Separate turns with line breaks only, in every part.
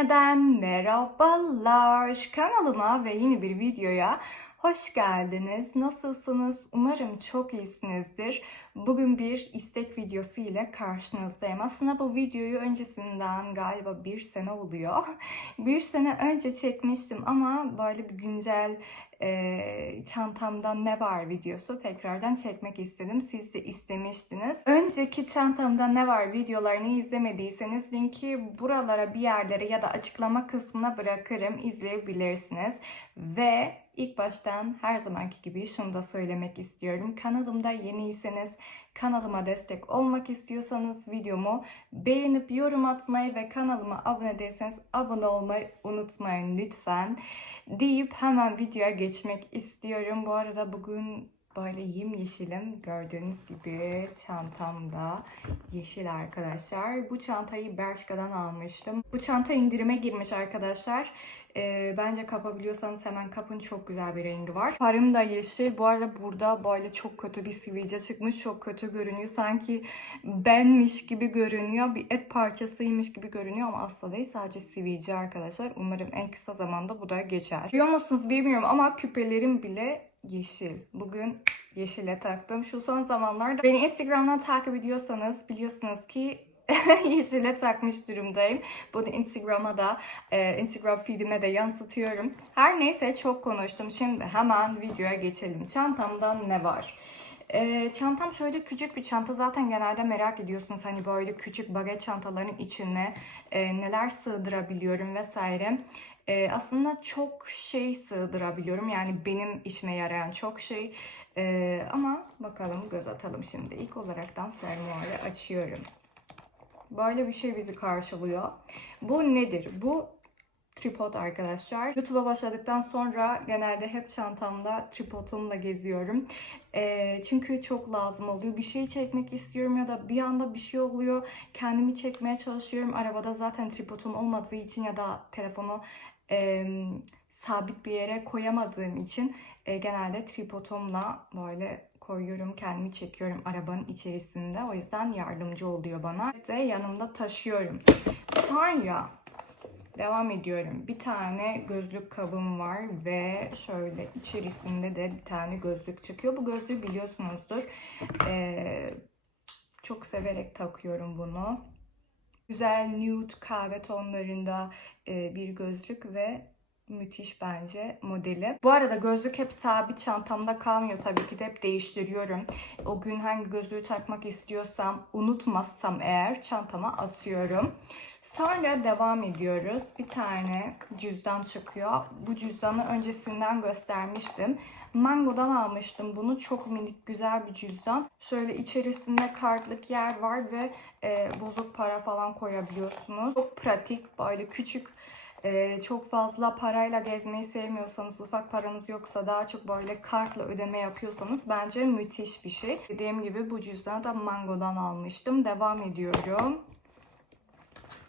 Yineden merhabalar. Kanalıma ve yeni bir videoya hoş geldiniz. Nasılsınız? Umarım çok iyisinizdir. Bugün bir istek videosu ile karşınızdayım. Aslında bu videoyu öncesinden galiba bir sene oluyor. Bir sene önce çekmiştim ama böyle bir güncel e, çantamda ne var videosu tekrardan çekmek istedim. Siz de istemiştiniz. Önceki çantamda ne var videolarını izlemediyseniz linki buralara bir yerlere ya da açıklama kısmına bırakırım. izleyebilirsiniz. Ve ilk baştan her zamanki gibi şunu da söylemek istiyorum. Kanalımda yeniyseniz kanalıma destek olmak istiyorsanız videomu beğenip yorum atmayı ve kanalıma abone değilseniz abone olmayı unutmayın lütfen deyip hemen videoya geçmek istiyorum. Bu arada bugün böyle yemyeşilim. Gördüğünüz gibi çantamda yeşil arkadaşlar. Bu çantayı Bershka'dan almıştım. Bu çanta indirime girmiş arkadaşlar. Ee, bence kapabiliyorsanız hemen kapın çok güzel bir rengi var. Farım da yeşil. Bu arada burada böyle çok kötü bir sivilce çıkmış. Çok kötü görünüyor. Sanki benmiş gibi görünüyor. Bir et parçasıymış gibi görünüyor ama asla değil. Sadece sivilce arkadaşlar. Umarım en kısa zamanda bu da geçer. Biliyor musunuz bilmiyorum ama küpelerim bile yeşil. Bugün yeşile taktım. Şu son zamanlarda beni Instagram'dan takip ediyorsanız biliyorsunuz ki yeşile takmış durumdayım. Bunu Instagram'a da, e, Instagram feedime de yansıtıyorum. Her neyse çok konuştum. Şimdi hemen videoya geçelim. Çantamda ne var? E, çantam şöyle küçük bir çanta. Zaten genelde merak ediyorsunuz hani böyle küçük baget çantaların içine e, neler sığdırabiliyorum vesaire. E, aslında çok şey sığdırabiliyorum. Yani benim işime yarayan çok şey. E, ama bakalım göz atalım şimdi. İlk olaraktan fermuarı açıyorum. Böyle bir şey bizi karşılıyor. Bu nedir? Bu tripod arkadaşlar. YouTube'a başladıktan sonra genelde hep çantamda tripodumla geziyorum. Ee, çünkü çok lazım oluyor. Bir şey çekmek istiyorum ya da bir anda bir şey oluyor. Kendimi çekmeye çalışıyorum. Arabada zaten tripodum olmadığı için ya da telefonu e, sabit bir yere koyamadığım için e, genelde tripodumla böyle koyuyorum, kendimi çekiyorum arabanın içerisinde. O yüzden yardımcı oluyor bana. Ve yanımda taşıyorum. Sonra devam ediyorum. Bir tane gözlük kabım var ve şöyle içerisinde de bir tane gözlük çıkıyor. Bu gözlüğü biliyorsunuzdur. Ee, çok severek takıyorum bunu. Güzel nude kahve tonlarında e, bir gözlük ve müthiş bence modeli. Bu arada gözlük hep sabit çantamda kalmıyor. Tabii ki de hep değiştiriyorum. O gün hangi gözlüğü takmak istiyorsam, unutmazsam eğer çantama atıyorum. Sonra devam ediyoruz. Bir tane cüzdan çıkıyor. Bu cüzdanı öncesinden göstermiştim. Mango'dan almıştım bunu. Çok minik güzel bir cüzdan. Şöyle içerisinde kartlık yer var ve e, bozuk para falan koyabiliyorsunuz. Çok pratik. Böyle küçük ee, çok fazla parayla gezmeyi sevmiyorsanız, ufak paranız yoksa daha çok böyle kartla ödeme yapıyorsanız bence müthiş bir şey. Dediğim gibi bu cüzdanı da Mango'dan almıştım. Devam ediyorum.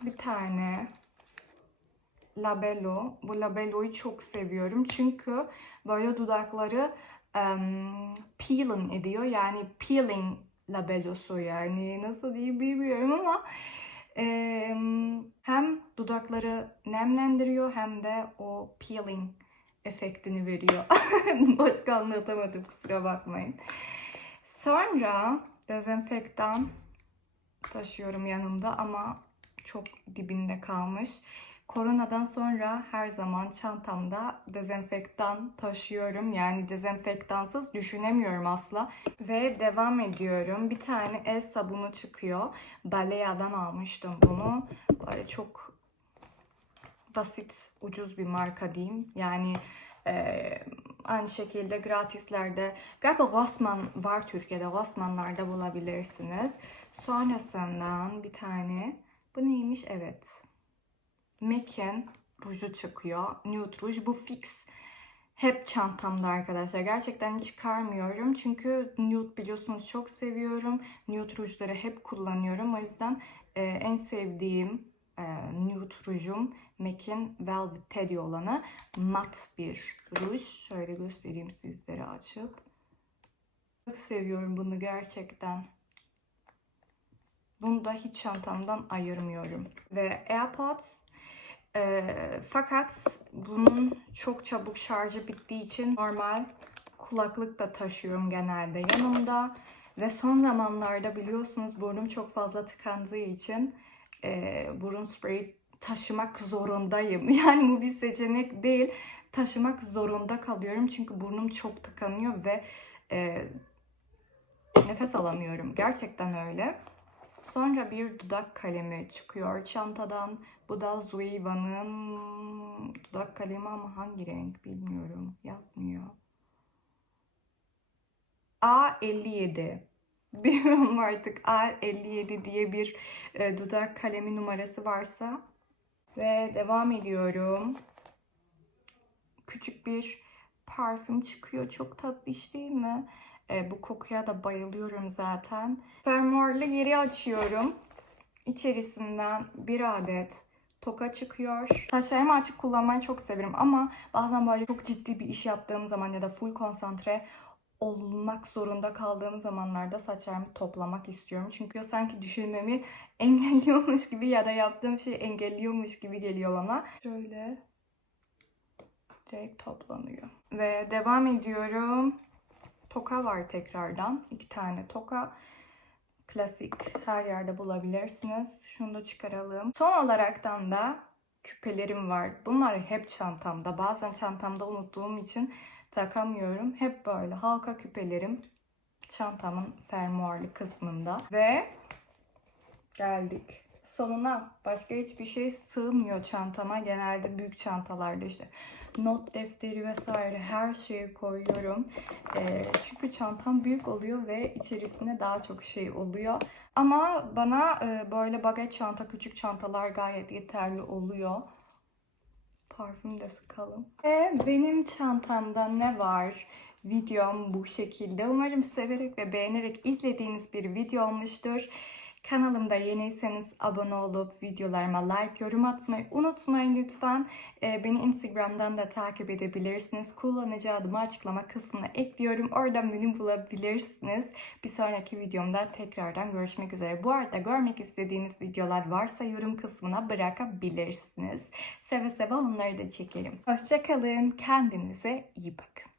Bir tane Labello. Bu Labello'yu çok seviyorum. Çünkü böyle dudakları um, peeling ediyor. Yani peeling labellosu yani nasıl diye bilmiyorum ama ee, hem dudakları nemlendiriyor hem de o peeling efektini veriyor. Başka anlatamadım kusura bakmayın. Sonra dezenfektan taşıyorum yanımda ama çok dibinde kalmış. Koronadan sonra her zaman çantamda dezenfektan taşıyorum. Yani dezenfektansız düşünemiyorum asla. Ve devam ediyorum. Bir tane el sabunu çıkıyor. Balea'dan almıştım bunu. Böyle çok basit, ucuz bir marka diyeyim. Yani e, aynı şekilde gratislerde galiba Rossmann var Türkiye'de. Rossmann'larda bulabilirsiniz. Sonrasından bir tane bu neymiş? Evet. MAC'in ruju çıkıyor. Nude ruj. Bu fix. Hep çantamda arkadaşlar. Gerçekten çıkarmıyorum. Çünkü nude biliyorsunuz çok seviyorum. Nude rujları hep kullanıyorum. O yüzden e, en sevdiğim e, nude rujum MAC'in Velvet Teddy olanı. Mat bir ruj. Şöyle göstereyim sizlere açıp. Çok seviyorum bunu gerçekten. Bunu da hiç çantamdan ayırmıyorum. Ve AirPods Ee, fakat bunun çok çabuk şarjı bittiği için normal kulaklık da taşıyorum genelde yanımda. Ve son zamanlarda biliyorsunuz burnum çok fazla tıkandığı için e, burun spreyi taşımak zorundayım. Yani bu bir seçenek değil. Taşımak zorunda kalıyorum çünkü burnum çok tıkanıyor ve e, nefes alamıyorum. Gerçekten öyle. Sonra bir dudak kalemi çıkıyor çantadan. Bu da Zuiva'nın dudak kalemi ama hangi renk bilmiyorum. Yazmıyor. A57. Bilmiyorum artık A57 diye bir e, dudak kalemi numarası varsa. Ve devam ediyorum. Küçük bir parfüm çıkıyor. Çok tatlış değil mi? E, bu kokuya da bayılıyorum zaten. Fermuarlı yeri açıyorum. İçerisinden bir adet toka çıkıyor. Saçlarımı açık kullanmayı çok severim ama bazen böyle çok ciddi bir iş yaptığım zaman ya da full konsantre olmak zorunda kaldığım zamanlarda saçlarımı toplamak istiyorum. Çünkü sanki düşünmemi engelliyormuş gibi ya da yaptığım şeyi engelliyormuş gibi geliyor bana. Şöyle direkt toplanıyor. Ve devam ediyorum. Toka var tekrardan. iki tane toka. Klasik her yerde bulabilirsiniz. Şunu da çıkaralım. Son olaraktan da küpelerim var. Bunlar hep çantamda. Bazen çantamda unuttuğum için takamıyorum. Hep böyle halka küpelerim çantamın fermuarlı kısmında. Ve geldik sonuna. Başka hiçbir şey sığmıyor çantama. Genelde büyük çantalarda işte not defteri vesaire her şeyi koyuyorum. Ee, çünkü çantam büyük oluyor ve içerisinde daha çok şey oluyor. Ama bana e, böyle baget çanta, küçük çantalar gayet yeterli oluyor. Parfüm de sıkalım. Ve benim çantamda ne var? Videom bu şekilde. Umarım severek ve beğenerek izlediğiniz bir video olmuştur. Kanalımda yeniyseniz abone olup videolarıma like, yorum atmayı unutmayın lütfen. Ee, beni Instagram'dan da takip edebilirsiniz. Kullanıcı adımı açıklama kısmına ekliyorum. Oradan beni bulabilirsiniz. Bir sonraki videomda tekrardan görüşmek üzere. Bu arada görmek istediğiniz videolar varsa yorum kısmına bırakabilirsiniz. Seve seve onları da çekerim. Hoşçakalın. Kendinize iyi bakın.